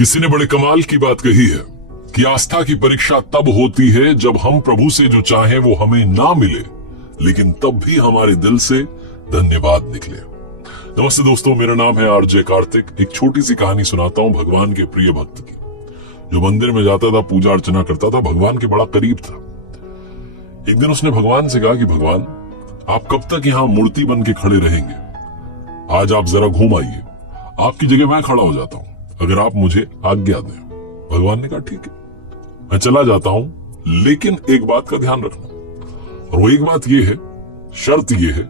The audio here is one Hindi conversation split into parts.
किसी ने बड़े कमाल की बात कही है कि आस्था की परीक्षा तब होती है जब हम प्रभु से जो चाहें वो हमें ना मिले, लेकिन तब भी हमारे दिल से धन्यवाद निकले। नमस्ते दोस्तों, मेरा नाम है आरजे कार्तिक। एक छोटी सी कहानी सुनाता हूं भगवान के प्रिय भक्त की, जो मंदिर में जाता था, पूजा अर्चना करता था, भगवान के बड़ा करीब था। एक दिन उसने भगवान से कहा कि भगवान, आप कब तक यहाँ मूर्ति बन के खड़े रहेंगे? आज आप जरा घूम आइए, आपकी जगह मैं खड़ा हो जाता हूँ, अगर आप मुझे आज्ञा दें। भगवान ने कहा ठीक है, मैं चला जाता हूं, लेकिन एक बात का ध्यान रखना, और वो एक बात ये है, शर्त ये है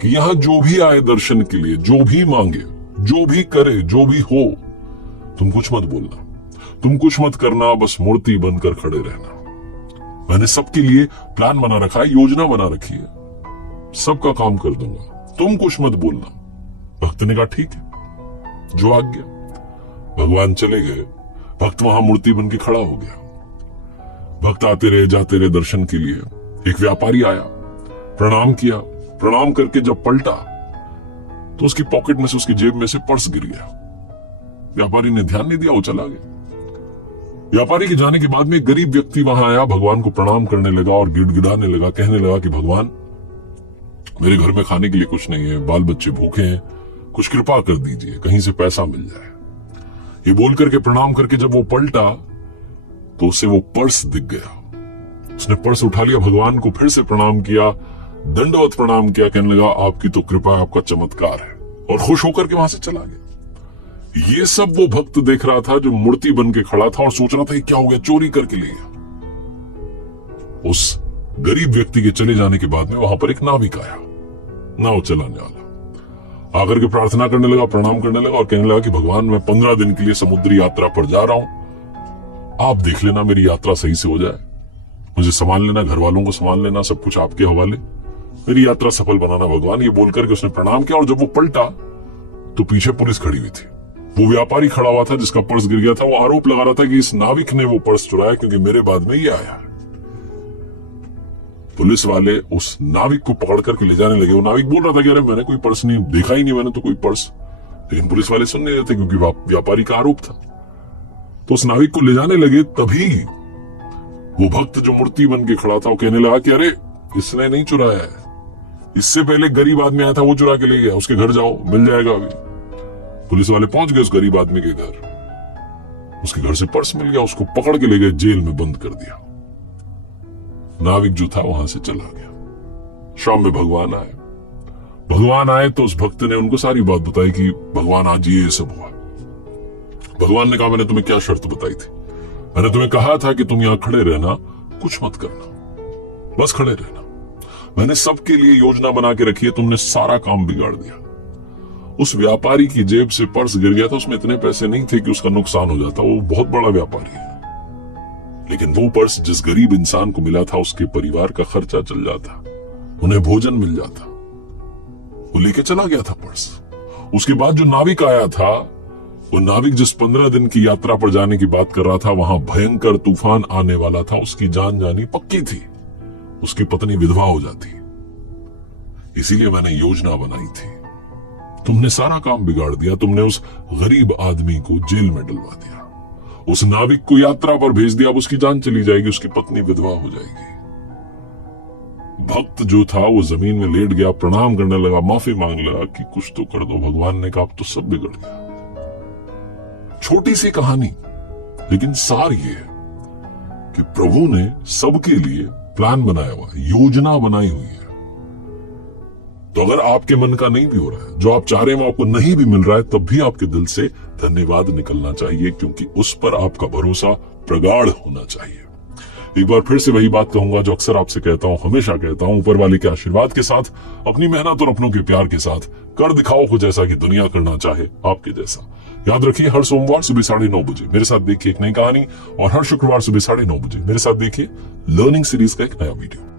कि यहां जो भी आए दर्शन के लिए, जो भी मांगे, जो भी करे, जो भी हो, तुम कुछ मत बोलना, तुम कुछ मत करना, बस मूर्ति बनकर खड़े रहना। मैंने सबके लिए प्लान बना रखा है, योजना बना रखी है, सबका काम कर दूंगा, तुम कुछ मत बोलना। भक्त ने कहा ठीक है, जो आज्ञा। भगवान चले गए, भक्त वहां मूर्ति बन के खड़ा हो गया। भक्त आते रहे, जाते रहे दर्शन के लिए। एक व्यापारी आया, प्रणाम किया, प्रणाम करके जब पलटा तो उसकी पॉकेट में से, उसकी जेब में से पर्स गिर गया। व्यापारी ने ध्यान नहीं दिया, वो चला गया। व्यापारी के जाने के बाद में एक गरीब व्यक्ति वहां आया, भगवान को प्रणाम करने लगा और गिड़गिड़ाने लगा, कहने लगा कि भगवान, मेरे घर में खाने के लिए कुछ नहीं है, बाल बच्चे भूखे हैं, कुछ कृपा कर दीजिए, कहीं से पैसा मिल जाए। ये बोल करके, प्रणाम करके जब वो पलटा तो उसे वो पर्स दिख गया। उसने पर्स उठा लिया, भगवान को फिर से प्रणाम किया, दंडवत प्रणाम किया, कहने लगा आपकी तो कृपा, आपका चमत्कार है, और खुश होकर के वहां से चला गया। ये सब वो भक्त देख रहा था जो मूर्ति बन के खड़ा था और सोच रहा था कि क्या हो गया, चोरी करके ले गया। उस गरीब व्यक्ति के चले जाने के बाद में वहां पर एक नाविक आया, नाव चलाने वाला, आकर के प्रार्थना करने लगा, प्रणाम करने लगा और कहने लगा कि भगवान, मैं 15 दिन के लिए समुद्री यात्रा पर जा रहा हूं, आप देख लेना मेरी यात्रा सही से हो जाए, मुझे संभाल लेना, घर वालों को संभाल लेना, सब कुछ आपके हवाले, मेरी यात्रा सफल बनाना भगवान। ये बोलकर के उसने प्रणाम किया और जब वो पलटा तो पीछे पुलिस खड़ी हुई थी। वो व्यापारी खड़ा हुआ था जिसका पर्स गिर गया था, वो आरोप लगा रहा था कि इस नाविक ने वो पर्स चुराया क्योंकि मेरे बाद में ये आया। पुलिस वाले उस नाविक को पकड़ करके ले जाने लगे। वो नाविक बोल रहा था कि अरे मैंने कोई पर्स नहीं देखा, ही नहीं मैंने तो कोई पर्स, लेकिन पुलिस वाले सुन नहीं रहे थे क्योंकि व्यापारी का आरोप था। तो उस नाविक को ले जाने लगे, तभी वो भक्त जो मूर्ति बन के खड़ा था वो कहने लगा कि अरे इसने नहीं चुराया है, इससे पहले गरीब आदमी आया था, वो चुरा के ले गया, उसके घर जाओ, मिल जाएगा अभी। पुलिस वाले पहुंच गए उस गरीब आदमी के घर, उसके घर से पर्स मिल गया, उसको पकड़ के ले गए, जेल में बंद कर दिया। नाविक जो था वहां से चला गया। शाम में भगवान आए। भगवान आए तो उस भक्त ने उनको सारी बात बताई कि भगवान आज ये सब हुआ। भगवान ने कहा मैंने तुम्हें क्या शर्त बताई थी? मैंने तुम्हें कहा था कि तुम यहां खड़े रहना, कुछ मत करना, बस खड़े रहना। मैंने सबके लिए योजना बना के रखी है, तुमने सारा काम बिगाड़ दिया। उस व्यापारी की जेब से पर्स गिर गया था, उसमें इतने पैसे नहीं थे कि उसका नुकसान हो जाता, वो बहुत बड़ा व्यापारी है, लेकिन वो पर्स जिस गरीब इंसान को मिला था उसके परिवार का खर्चा चल जाता, उन्हें भोजन मिल जाता। वो लेके चला गया था पर्स। उसके बाद जो नाविक आया था, वो नाविक जिस 15 दिन की यात्रा पर जाने की बात कर रहा था, वहां भयंकर तूफान आने वाला था, उसकी जान जानी पक्की थी, उसकी पत्नी विधवा हो जाती, इसीलिए मैंने योजना बनाई थी। तुमने सारा काम बिगाड़ दिया, तुमने उस गरीब आदमी को जेल में डलवा दिया, उस नाविक को यात्रा पर भेज दिया, अब उसकी जान चली जाएगी, उसकी पत्नी विधवा हो जाएगी। भक्त जो था वो जमीन में लेट गया, प्रणाम करने लगा, माफी मांगने लगा कि कुछ तो कर दो। भगवान ने कहा अब तो सब बिगड़ गया। छोटी सी कहानी, लेकिन सार ये है कि प्रभु ने सबके लिए प्लान बनाया हुआ, योजना बनाई हुई है। तो अगर आपके मन का नहीं भी हो रहा है, जो आप चाह रहे हैं वो आपको नहीं भी मिल रहा है, तब भी आपके दिल से धन्यवाद निकलना चाहिए, क्योंकि उस पर आपका भरोसा प्रगाढ़ होना चाहिए। एक बार फिर से वही बात कहूंगा जो अक्सर आपसे कहता हूं, हमेशा कहता हूं, ऊपर वाले के आशीर्वाद के साथ, अपनी मेहनत और अपनों के प्यार के साथ कर दिखाओ कुछ ऐसा कि दुनिया करना चाहे आपके जैसा। याद रखिए, हर सोमवार सुबह 9:30 बजे मेरे साथ देखिए एक नई कहानी, और हर शुक्रवार सुबह 9:30 बजे मेरे साथ देखिए लर्निंग सीरीज का एक नया वीडियो।